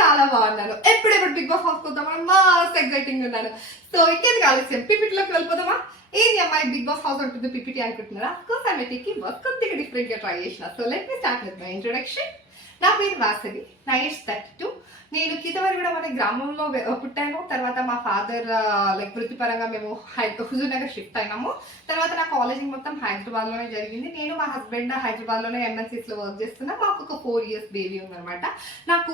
చాలా బాగున్నాను. ఎప్పుడెప్పుడు బిగ్ బాస్ హౌస్ వద్దామని మస్త్ ఎక్సైటింగ్ ఉన్నాను. సో ఇంకేది ఆలస్యం పీపీటీలోకి వెళ్ళిపోదామా? ఏది అమ్మాయి బిగ్ బాస్ హౌస్ ఉంటుంది పీపీటీ అనుకుంటున్నారా? కోర్స్ ఐఎమ్కి వర్క్ కొద్దిగా డిఫరెంట్ గా ట్రై చేసిన. So let me start with my introduction. నా పేరు వాసవి, నా ఏజ్ 32. నేను కితవరగూడ అనే గ్రామంలో పుట్టాను. తర్వాత మా ఫాదర్ లైక్ వృత్తిపరంగా మేము హుజూర్ నగర్ షిఫ్ట్ అయినాము. తర్వాత నా కాలేజింగ్ మొత్తం హైదరాబాద్లోనే జరిగింది. నేను మా హస్బెండ్ హైదరాబాద్లోనే ఎంఎన్సీస్లో వర్క్ చేస్తున్నా. మాకు ఒక 4 years బేబీ ఉందన్నమాట. నాకు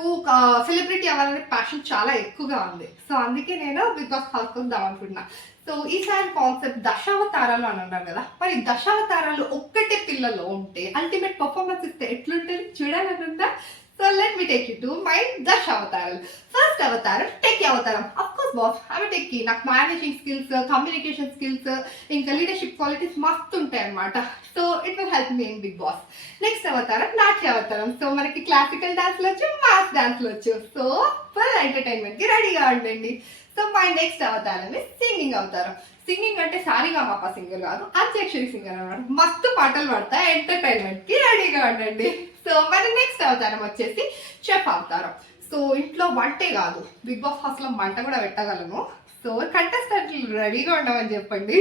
సెలబ్రిటీ అవ్వాలనే ప్యాషన్ చాలా ఎక్కువగా ఉంది. సో అందుకే నేను బిగ్ బాస్ హౌస్కి వద్దాం అనుకుంటున్నా. సో ఈసారి కాన్సెప్ట్ దశావతారాలు అని అన్నారు కదా, మరి దశావతారాలు ఒక్కటే పిల్లలో ఉంటే అల్టిమేట్ పర్ఫార్మెన్స్ ఇస్తే ఎట్లుంటుంది చూడాలని ఉందా? So let me take you to my దశావతారాలు. ఫస్ట్ అవతారం టెక్ అవతారం. అఫ్ కోర్స్ బాస్, ఆమె టెక్కి. నాకు మేనేజింగ్ స్కిల్స్, కమ్యూనికేషన్ స్కిల్స్, ఇంకా లీడర్షిప్ క్వాలిటీస్ మస్తు ఉంటాయి అనమాట. So it will help me in Bigg Boss. Next అవతారం నాట్య అవతారం. సో మనకి క్లాసికల్ డాన్స్లు వచ్చు, మాస్ డాన్స్లు వచ్చు. సో ఫుల్ ఎంటర్టైన్మెంట్కి రెడీగా ఉండండి. సో మై నెక్స్ట్ అవతారం సింగింగ్ అవతారం. సింగింగ్ అంటే సారీగామప సింగర్ కాదు, అంత్యాక్షరి సింగర్ అనమాట. మస్తు పాటలు పడతా, ఎంటర్టైన్మెంట్ కి రెడీగా ఉండండి. సో మరి నెక్స్ట్ అవతారం వచ్చేసి చెఫ్ అవతారం. సో ఇంట్లో వంటే కాదు, బిగ్ బాస్ హౌస్ లో వంట కూడా పెట్టగలను. సో కంటెస్టెంట్లు రెడీగా ఉండమని చెప్పండి.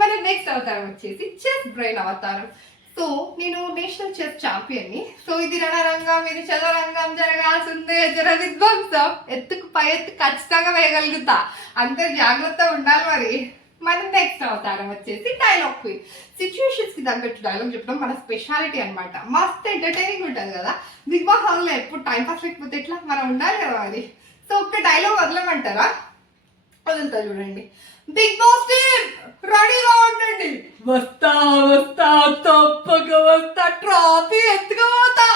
మరి నెక్స్ట్ అవతారం వచ్చేసి చెస్ బ్రెయిన్ అవతారం. సో నేను నేషనల్ చెస్ ఛాంపియన్ని. సో ఇది రణరంగం, ఇది చదరంగం, జరగాల్సిందే జర విధ్వంసం. ఎత్తుకు పై ఎత్తు ఖచ్చితంగా వేయగలుగుతా. అందరు జాగ్రత్త ఉండాలి. మరి నెక్స్ట్ అవతారం వచ్చేసి డైలాగ్ క్వీన్. సిచ్యువేషన్స్ కి తగ్గట్టు డైలాగ్ చెప్పడం మన స్పెషాలిటీ అనమాట. మస్త్ ఎంటర్టైనింగ్ ఉంటుంది కదా. బిగ్ బాస్ హౌస్ లో ఎప్పుడు టైం పాస్ లేకపోతే ఎట్లా, మనం ఉండాలి కదా మరి. సో ఒక్క డైలాగ్ వదలమంటారా? వదులుతా చూడండి. బిగ్ బాస్ టీమ్ రెడీగా ఉండండి. వస్తా వస్తా తప్పక వస్తా, ట్రాఫీ ఎత్తుకోతా.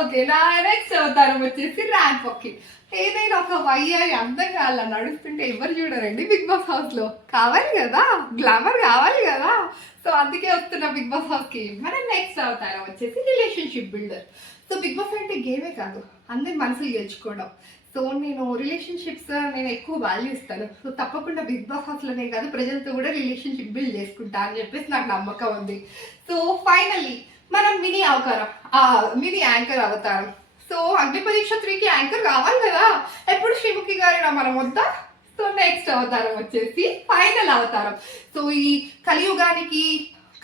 ఓకే, నా నెక్స్ట్ అవతారం వచ్చేసి ర్యాంప్ వాకింగ్. ఏదైనా ఒక వయ్యారి అందం కావాలా నడుస్తుంటే ఎవరు చూడరండి బిగ్ బాస్ హౌస్ లో. కావాలి కదా, గ్లామర్ కావాలి కదా. సో అందుకే వస్తున్నా బిగ్ బాస్ హౌస్ కి. మన నెక్స్ట్ అవతారం వచ్చేసి relationship builder. So Big Boss అంటే గేమే కాదు, అందరి మనసులు గెలుచుకోవడం. సో నేను రిలేషన్షిప్స్ నేను ఎక్కువ వాల్యూ ఇస్తాను. సో తప్పకుండా బిగ్ బాస్ హౌస్లోనే కాదు, ప్రజలతో కూడా రిలేషన్షిప్ బిల్డ్ చేసుకుంటా అని చెప్పేసి నాకు నమ్మకం ఉంది. సో ఫైనల్లీ మనం మినీ యాంకర్ అవతారం. సో అగ్నిపరీక్ష 3కి యాంకర్ కావాలి కదా, ఎప్పుడు శ్రీముఖి గారి మనం వద్దా. సో నెక్స్ట్ అవతారం వచ్చేసి ఫైనల్ అవతారం. సో ఈ కలియుగానికి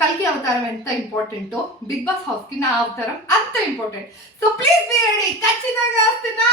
కల్కి అవతారం ఎంత ఇంపార్టెంటో బిగ్ బాస్ హౌస్ కి నా అవతారం అంత important. So please be ready, ఖచ్చితంగా వస్తున్నా.